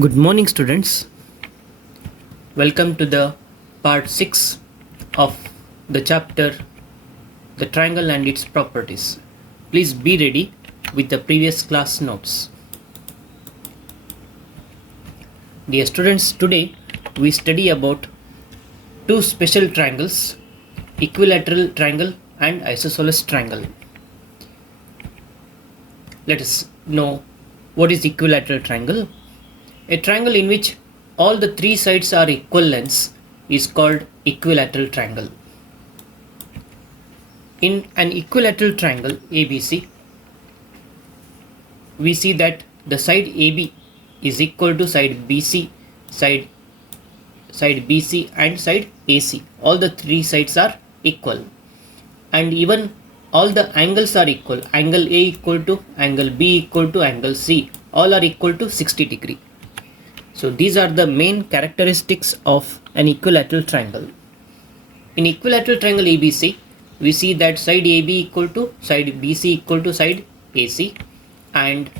Good morning, students. Welcome to the part 6 of the chapter The Triangle and its Properties. Please be ready with the previous class notes. Dear students, today we study about two special triangles, equilateral triangle and isosceles triangle. Let us know what is equilateral triangle. A triangle in which all the three sides are equal lengths is called equilateral triangle. In an equilateral triangle ABC, we see that the side AB is equal to side BC, side BC and side AC. All the three sides are equal, and even all the angles are equal. Angle A equal to angle B equal to angle C. All are equal to 60 degree. So these are the main characteristics of an equilateral triangle. In equilateral triangle ABC, we see that side AB equal to side BC equal to side AC, and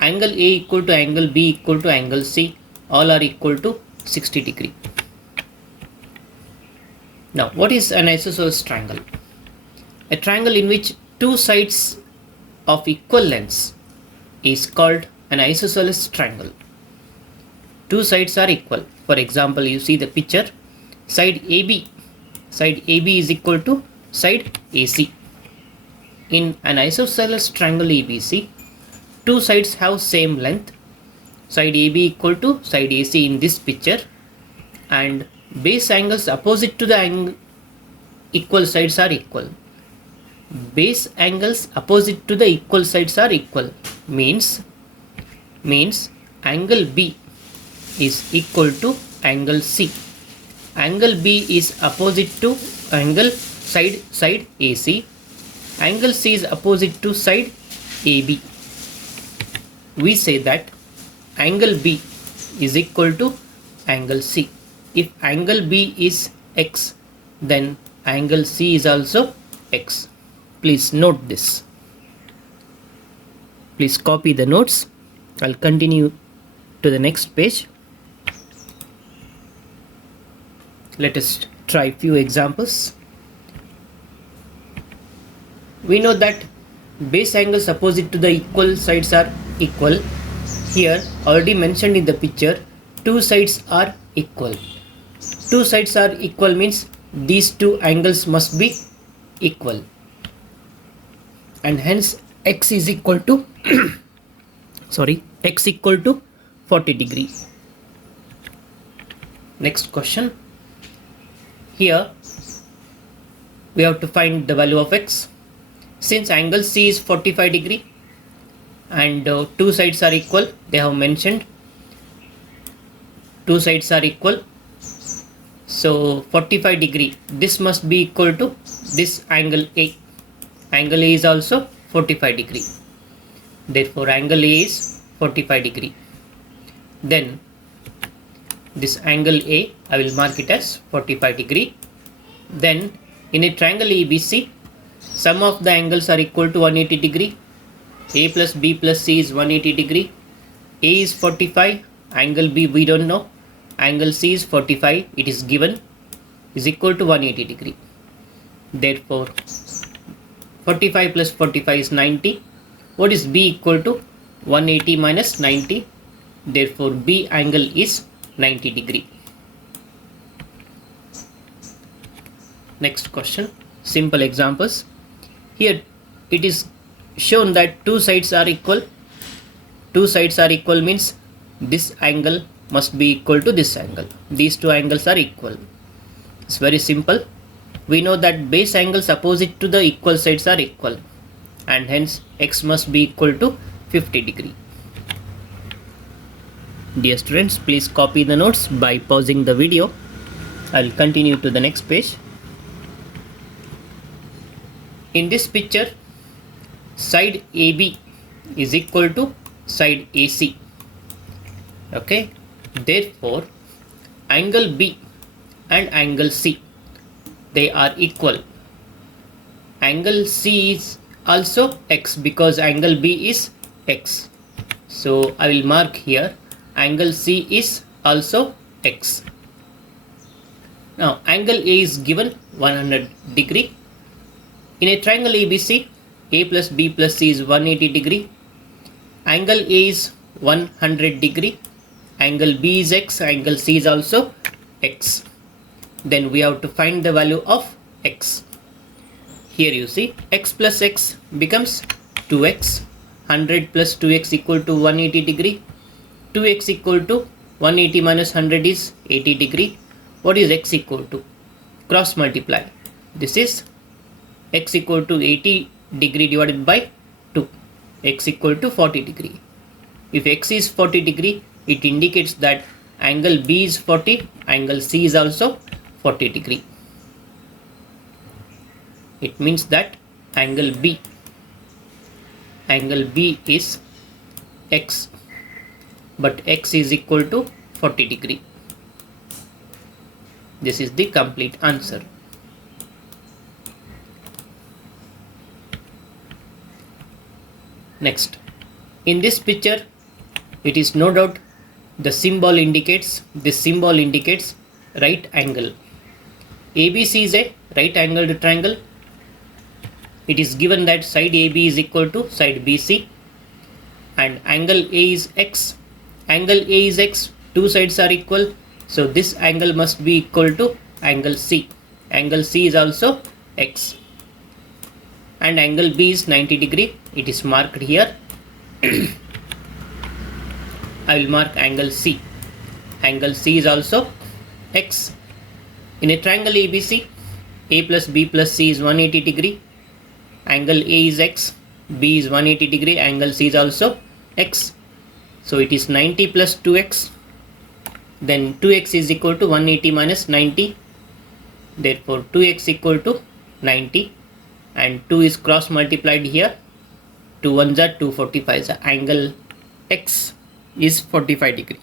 angle A equal to angle B equal to angle C. All are equal to 60 degree. Now, what is an isosceles triangle? A triangle in which two sides of equal lengths is called an isosceles triangle. Two sides are equal. For example, you see the picture, side AB is equal to side AC. In an isosceles triangle ABC, two sides have same length, side AB equal to side AC in this picture, and base angles opposite to the equal sides are equal. Base angles opposite to the equal sides are equal means angle B is equal to angle C. Angle B is opposite to angle side AC. Angle C is opposite to side AB. We say that angle B is equal to angle C. If angle B is X, then angle C is also X. Please note this. Please copy the notes. I'll continue to the next page. Let us try few examples. We know that base angles opposite to the equal sides are equal. Here, already mentioned in the picture, two sides are equal. Two sides are equal means these two angles must be equal, and hence x is equal to x equal to 40 degree. Next question. Here we have to find the value of x. Since angle C is 45 degree and two sides are equal, they have mentioned two sides are equal, so 45 degree, this must be equal to this angle A. Angle A is also 45 degree, therefore angle A is 45 degree. Then this angle A, I will mark it as 45 degree. Then in a triangle ABC, sum of the angles are equal to 180 degree. A plus B plus C is 180 degree. A is 45, angle B we don't know, angle C is 45, it is given, is equal to 180 degree. Therefore 45 plus 45 is 90. What is B equal to? 180 minus 90. Therefore B angle is 90 degree. Next question, simple examples. Here it is shown that two sides are equal. Two sides are equal means this angle must be equal to this angle. These two angles are equal. It's very simple. We know that base angles opposite to the equal sides are equal, and hence x must be equal to 50 degree. Dear students, please copy the notes by pausing the video. I'll continue to the next page. In this picture, side AB is equal to side AC. Okay, therefore angle B and angle C, they are equal. Angle C is also x because angle B is x. So I will mark here angle C is also x. Now angle A is given 100 degree. In a triangle ABC, A plus B plus C is 180 degree. Angle A is 100 degree. Angle B is x. Angle C is also x. Then we have to find the value of x. Here you see x plus x becomes 2x. 100 plus 2x equal to 180 degree. 2x equal to 180 minus 100 is 80 degree. What is x equal to? Cross multiply. This is x equal to 80 degree divided by 2. X equal to 40 degree. If x is 40 degree, it indicates that angle B is 40, angle C is also 40 degree. It means that angle B is x, but x is equal to 40 degree. This is the complete answer. Next, in this picture, it is no doubt this symbol indicates right angle. ABC is a right angled triangle. It is given that side AB is equal to side BC and angle A is x. Angle A is x, two sides are equal, so this angle must be equal to angle C. Angle C is also x. And angle B is 90 degree. It is marked here. I will mark angle C. Angle C is also x. In a triangle ABC, A plus B plus C is 180 degree. Angle A is x, B is 180 degree, angle C is also x. So it is 90 plus 2x. Then 2x is equal to 180 minus 90. Therefore 2x equal to 90. And 2 is cross multiplied here. 2 ones are 245. So angle x is 45 degree.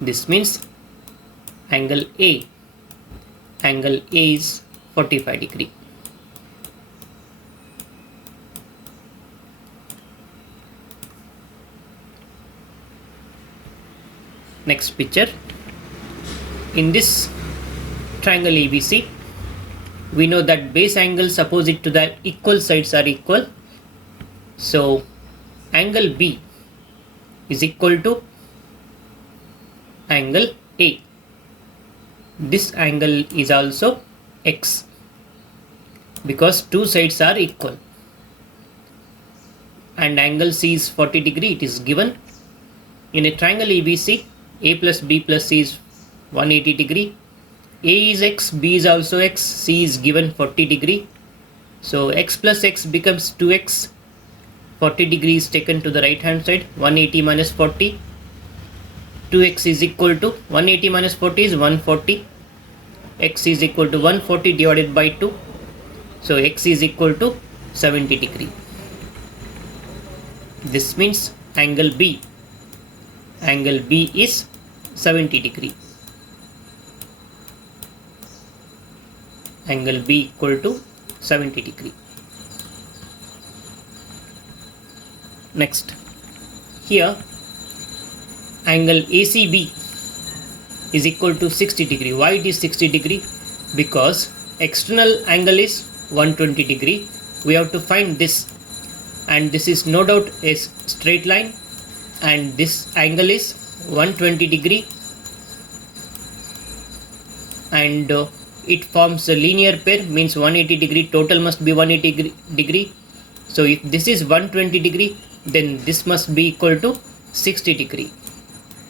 This means angle A is 45 degree. Next picture. In this triangle ABC, we know that base angles opposite to the equal sides are equal. So angle B is equal to angle A. This angle is also x because two sides are equal. And angle C is 40 degree. It is given. In a triangle ABC, A plus B plus C is 180 degree. A is x, B is also x, C is given 40 degree. So x plus x becomes 2x. 40 degree is taken to the right hand side. 180 minus 40. 2x is equal to 180 minus 40 is 140. X is equal to 140 divided by 2. So x is equal to 70 degree. This means angle B is 70 degree. Angle B equal to 70 degree. Next, here angle ACB is equal to 60 degree. Why it is 60 degree? Because external angle is 120 degree. We have to find this, and this is no doubt a straight line, and this angle is 120 degree, and it forms a linear pair, means 180 degree, total must be 180 degree. So if this is 120 degree, then this must be equal to 60 degree.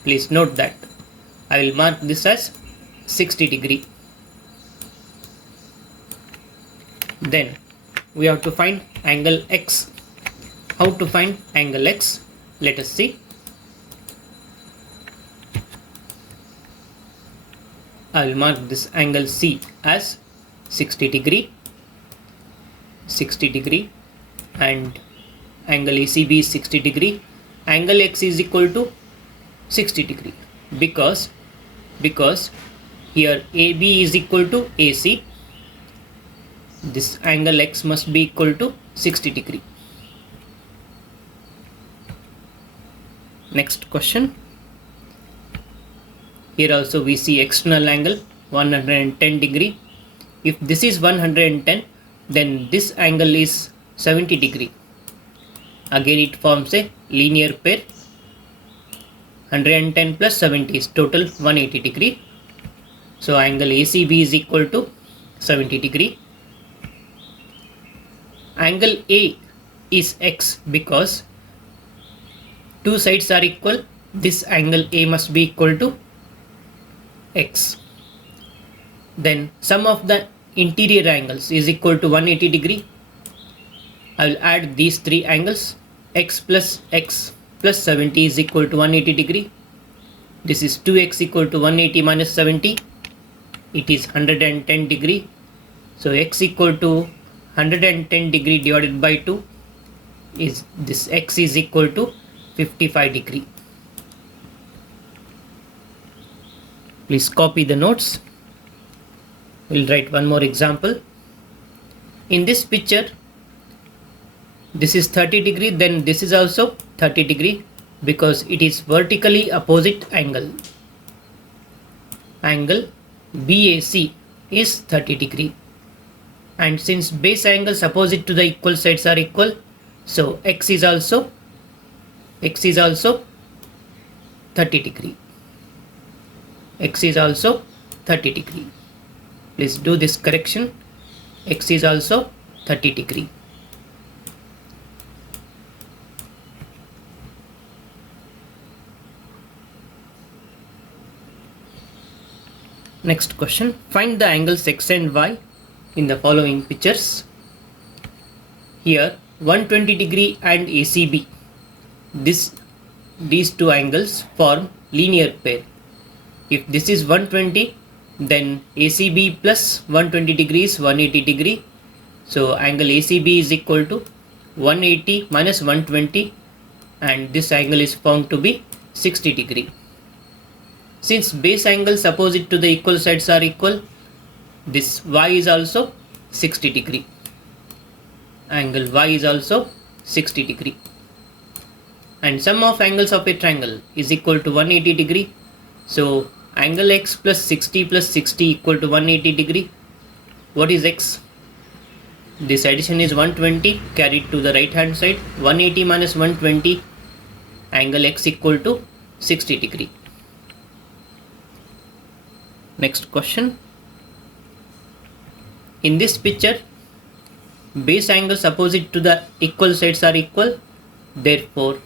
Please note that. I will mark this as 60 degree. Then we have to find angle x. How to find angle x? Let us see. I will mark this angle C as 60 degree, and angle ACB is 60 degree. Angle x is equal to 60 degree because here AB is equal to AC. This angle x must be equal to 60 degree. Next question. Here also we see external angle 110 degree. If this is 110, then this angle is 70 degree. Again it forms a linear pair. 110 plus 70 is total 180 degree. So angle ACB is equal to 70 degree. Angle A is x because two sides are equal. This angle A must be equal to x. Then sum of the interior angles is equal to 180 degree. I will add these three angles. X plus 70 is equal to 180 degree. This is 2x equal to 180 minus 70. It is 110 degree. So x equal to 110 degree divided by 2 is this x is equal to 55 degree. Please copy the notes. We'll write one more example. In this picture, this is 30 degree, then this is also 30 degree because it is vertically opposite angle. Angle BAC is 30 degree. And since base angles opposite to the equal sides are equal, so x is also 30 degree. X is also 30 degree. Please do this correction. X is also 30 degree. Next question. Find the angles x and y in the following pictures. Here 120 degree and ACB. These two angles form linear pair. If this is 120, then ACB plus 120 degree is 180 degree. So angle ACB is equal to 180 minus 120, and this angle is found to be 60 degree. Since base angles opposite to the equal sides are equal, this y is also 60 degree. Angle y is also 60 degree. And sum of angles of a triangle is equal to 180 degree. So angle x plus 60 equal to 180 degree. What is x? This addition is 120 carried to the right hand side. 180 minus 120, angle x equal to 60 degree. Next question. In this picture, base angles opposite to the equal sides are equal. Therefore,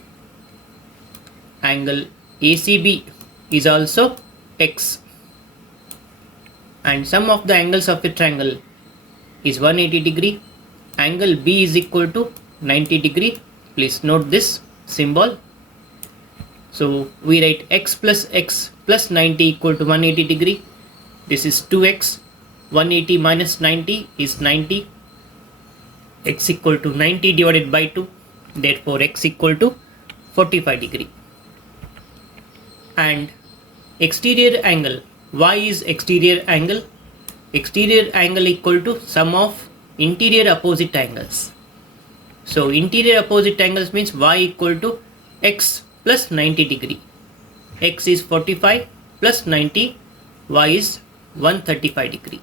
angle ACB is also x. And sum of the angles of a triangle is 180 degree. Angle B is equal to 90 degree. Please note this symbol. So we write x plus 90 equal to 180 degree. This is 2x. 180 minus 90 is 90. X equal to 90 divided by 2. Therefore x equal to 45 degree. And exterior angle, y is exterior angle. Exterior angle equal to sum of interior opposite angles. So interior opposite angles means y equal to x plus 90 degree. X is 45 plus 90, y is 135 degree.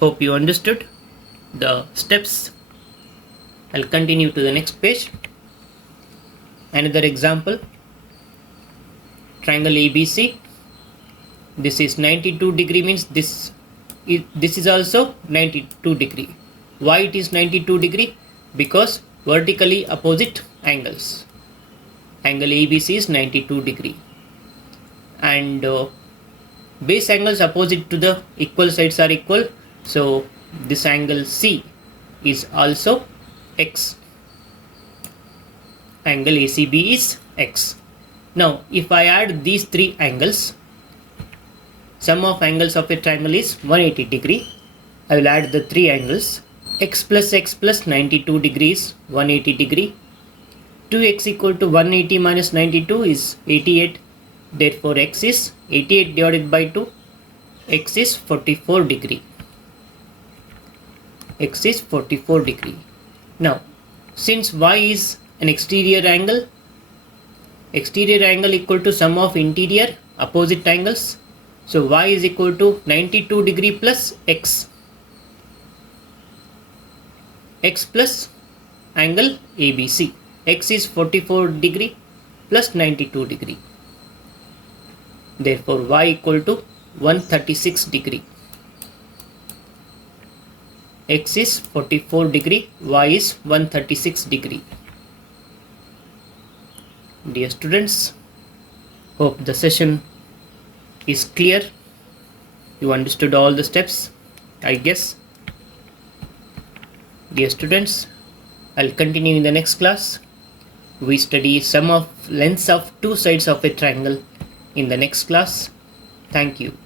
Hope you understood the steps. I'll continue to the next page. Another example. Triangle ABC. This is 92 degree means this is also 92 degree. Why it is 92 degree? Because vertically opposite angles. Angle ABC is 92 degree. And base angles opposite to the equal sides are equal. So this angle C is also x. Angle ACB is x. Now if I add these three angles, sum of angles of a triangle is 180 degree. I will add the three angles. X plus 92 degrees 180 degree. 2x equal to 180 minus 92 is 88. Therefore x is 88 divided by 2. X is 44 degree. X is 44 degree. Now since y is an exterior angle. Exterior angle equal to sum of interior opposite angles. So y is equal to 92 degree plus x. X plus angle ABC. X is 44 degree plus 92 degree. Therefore y equal to 136 degree. X is 44 degree, y is 136 degree. Dear students, hope the session is clear. You understood all the steps, I guess. Dear students, I'll continue in the next class. We study sum of lengths of two sides of a triangle in the next class. Thank you.